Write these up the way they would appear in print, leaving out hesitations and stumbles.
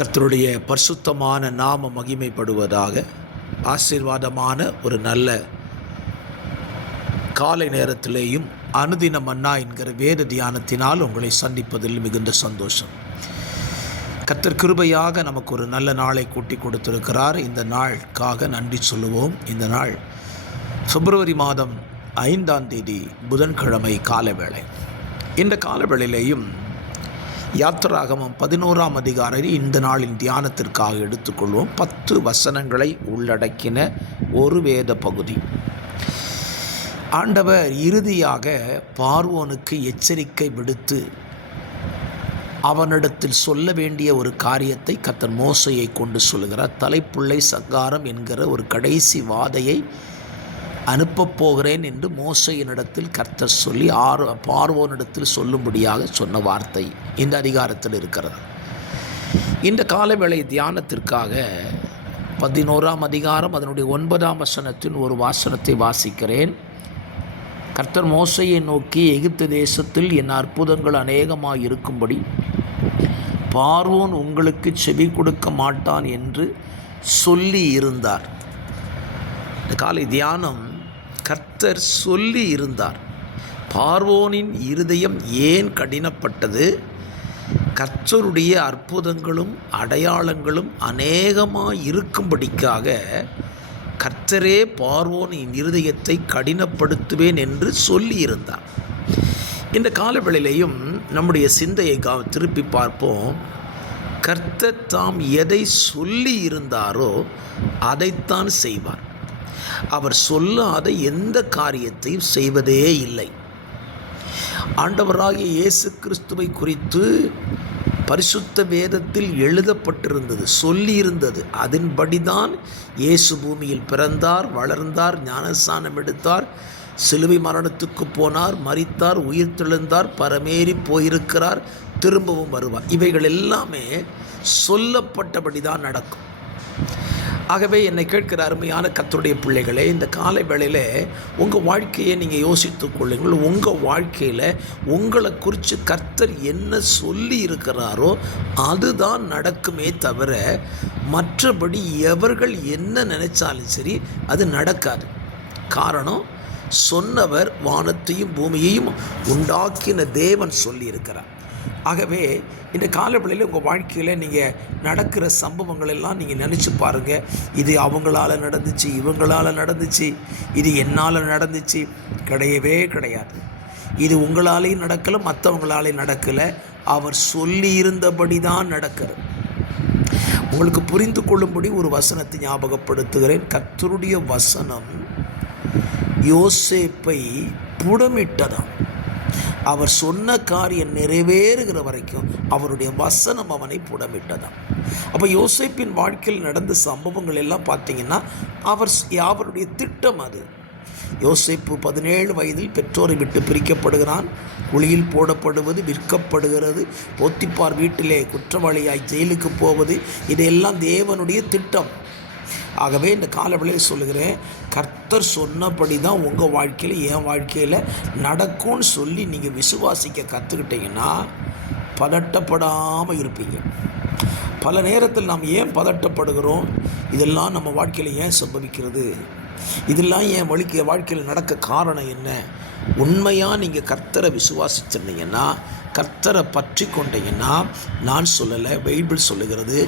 கர்த்தருடைய பரிசுத்தமான நாம மகிமைப்படுவதாக. ஆசீர்வாதமான ஒரு நல்ல காலை நேரத்திலேயும் அனுதின மன்னா என்கிற வேத தியானத்தினால் உங்களை சந்திப்பதில் மிகுந்த சந்தோஷம். கர்த்தர் கிருபையாக நமக்கு ஒரு நல்ல நாளை கூட்டி கொடுத்திருக்கிறார். இந்த நாளுக்காக நன்றி சொல்லுவோம். இந்த நாள் பிப்ரவரி மாதம் 5ஆம் தேதி புதன்கிழமை காலவேளை. இந்த காலவேளையிலேயும் யாத்திராகமம் 11ஆம் அதிகாரம் இந்த நாளின் தியானத்திற்காக எடுத்துக்கொள்வோம். 10 வசனங்களை உள்ளடக்கின ஒரு வேத பகுதி. ஆண்டவர் இறுதியாக பார்வோனுக்கு எச்சரிக்கை விடுத்து அவனிடத்தில் சொல்ல வேண்டிய ஒரு காரியத்தை கர்த்தர் மோசேயை கொண்டு சொல்லுகிறார். தலைப்புள்ளை சங்காரம் என்கிற ஒரு கடைசி வாதையை அனுப்பப் போகிறேன் என்று மோசேயினிடத்தில் கர்த்தர் சொல்லி பார்வோனிடத்தில் சொல்லும்படியாக சொன்ன வார்த்தை இந்த அதிகாரத்தில் இருக்கிறது. இந்த காலவேளை தியானத்திற்காக 11ஆம் அதிகாரம் அதனுடைய 9ஆம் வசனத்தின் ஒரு வாசனத்தை வாசிக்கிறேன். கர்த்தர் மோசேயை நோக்கி, எகிப்து தேசத்தில் என் அற்புதங்கள் அநேகமாக இருக்கும்படி பார்வோன் உங்களுக்கு செவி கொடுக்க மாட்டான் என்று சொல்லி இருந்தார். இந்த காலை தியானம், கர்த்தர் சொல்லி இருந்தார். பார்வோனின் இருதயம் ஏன் கடினப்பட்டது? கர்த்தருடைய அற்புதங்களும் அடையாளங்களும் அநேகமாக இருக்கும்படிக்காக கர்த்தரே பார்வோனின் இருதயத்தை கடினப்படுத்துவேன் என்று சொல்லி இருந்தார். இந்த காலவேளையிலையும் நம்முடைய சிந்தையை திருப்பி பார்ப்போம். கர்த்தர் தாம் எதை சொல்லி இருந்தாரோ அதைத்தான் செய்வார். அவர் சொல்லாத எந்த காரியத்தையும் செய்வதே இல்லை. ஆண்டவராகிய இயேசு கிறிஸ்துவை குறித்து பரிசுத்த வேதத்தில் எழுதப்பட்டிருந்தது, சொல்லியிருந்தது. அதன்படிதான் இயேசு பூமியில் பிறந்தார், வளர்ந்தார், ஞானஸ்நானம் எடுத்தார், சிலுவை மரணத்துக்கு போனார், மரித்தார், உயிர்த்தெழுந்தார், பரமேறி போயிருக்கிறார், திரும்பவும் வருவார். இவைகள் எல்லாமே சொல்லப்பட்டபடி தான் நடக்கும். ஆகவே என்னை கேட்கிற அருமையான கர்த்தருடைய பிள்ளைகளே, இந்த காலை வேளையில் உங்கள் வாழ்க்கையை நீங்கள் யோசித்து கொள்ளுங்கள். உங்கள் வாழ்க்கையில் உங்களை குறித்து கர்த்தர் என்ன சொல்லி இருக்கிறாரோ அதுதான் நடக்குமே தவிர மற்றபடி எவர்கள் என்ன நினைச்சாலும் சரி அது நடக்காது. காரணம், சொன்னவர் வானத்தையும் பூமியையும் உண்டாக்கின தேவன் சொல்லியிருக்கிறார். ஆகவே இந்த காலவேளையில் உங்கள் வாழ்க்கையில் நீங்கள் நடக்கிற சம்பவங்கள் எல்லாம் நீங்கள் நினச்சி பாருங்கள். இது அவங்களால நடந்துச்சு, இவங்களால் நடந்துச்சு, இது என்னால் நடந்துச்சு. கிடையவே கிடையாது. இது உங்களாலேயும் நடக்கலை, மற்றவங்களாலேயும் நடக்கலை. அவர் சொல்லி இருந்தபடி தான் நடக்கிறது. உங்களுக்கு புரிந்து கொள்ளும்படி ஒரு வசனத்தை ஞாபகப்படுத்துகிறேன். கர்த்தருடைய வசனம் யோசேப்பை புடமிட்டதாம். அவர் சொன்ன காரியம் நிறைவேறுகிற வரைக்கும் அவருடைய வசனம் அவனை புடமிட்டதாம். அப்போ யோசேப்பின் வாழ்க்கையில் நடந்த சம்பவங்கள் எல்லாம் பார்த்தீங்கன்னா அவருடைய திட்டம் அது. யோசேப்பு 17 வயதில் பெற்றோரை விட்டு பிரிக்கப்படுகிறான். குழியில் போடப்படுவது, விற்கப்படுகிறது, போத்திப்பார் வீட்டிலே குற்றவாளியாய் ஜெயிலுக்கு போவது, இதையெல்லாம் தேவனுடைய திட்டம். ஆகவே இந்த காலவேளையில் சொல்லுகிறேன், கர்த்தர் சொன்னபடி தான் உங்கள் வாழ்க்கையில் என் வாழ்க்கையில் நடக்கும்னு சொல்லி நீங்கள் விசுவாசிக்க கற்றுக்கிட்டீங்கன்னா பதட்டப்படாமல் இருப்பீங்க. பல நேரத்தில் நாம் ஏன் பதட்டப்படுகிறோம்? இதெல்லாம் நம்ம வாழ்க்கையில் ஏன் சம்பவிக்கிறது? இதெல்லாம் என் வாழ்க்கையில் நடக்க காரணம் என்ன? உண்மையாக நீங்கள் கர்த்தரை விசுவாசிச்சிருந்தீங்கன்னா, கர்த்தரை பற்றி கொண்டீங்கன்னா, நான் சொல்லலை, பைபிள் சொல்லுகிறது,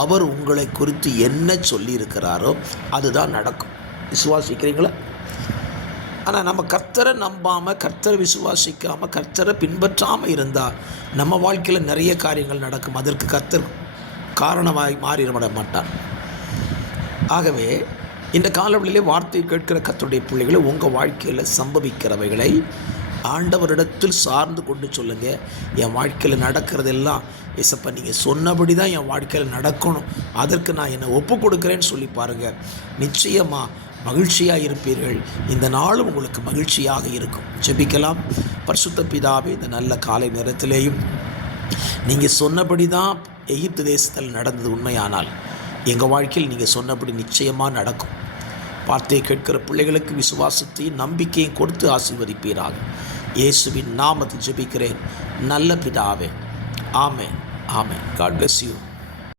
அவர் உங்களை குறித்து என்ன சொல்லியிருக்கிறாரோ அதுதான் நடக்கும். விசுவாசிக்கிறீங்களா? ஆனால் நம்ம கர்த்தரை நம்பாமல், கர்த்தரை விசுவாசிக்காமல், கர்த்தரை பின்பற்றாமல் இருந்தால் நம்ம வாழ்க்கையில் நிறைய காரியங்கள் நடக்கும். அதற்கு கர்த்தர் காரணமாய் மாறிவிட மாட்டார். ஆகவே இந்த காலவெளியிலே வார்த்தை கேட்கிற கர்த்தருடைய பிள்ளைகளை உங்கள் வாழ்க்கையில் சம்பவிக்கிறவைகளை ஆண்டவரிடத்தில் சார்ந்து கொண்டு சொல்லுங்கள். என் வாழ்க்கையில் நடக்கிறதெல்லாம் ஏசப்பா நீங்கள் சொன்னபடி தான் என் வாழ்க்கையில் நடக்கணும், அதற்கு நான் என்னை ஒப்பு கொடுக்குறேன்னு சொல்லி பாருங்கள். நிச்சயமாக மகிழ்ச்சியாக இருப்பீர்கள். இந்த நாளும் உங்களுக்கு மகிழ்ச்சியாக இருக்கும். ஜெபிக்கலாம். பரிசுத்த பிதாவே, இந்த நல்ல காலை நேரத்திலேயும் நீங்கள் சொன்னபடி தான் எகிப்து தேசத்தில் நடந்தது உண்மையானால் எங்கள் வாழ்க்கையில் நீங்கள் சொன்னபடி நிச்சயமாக நடக்கும். வார்த்தையை கேட்கிற பிள்ளைகளுக்கு விசுவாசத்தையும் நம்பிக்கையும் கொடுத்து ஆசீர்வதிப்பீராக. இயேசுவின் நாமத்தில் ஜெபிக்கிறேன் நல்ல பிதாவே. ஆமென். ஆமென். God bless you.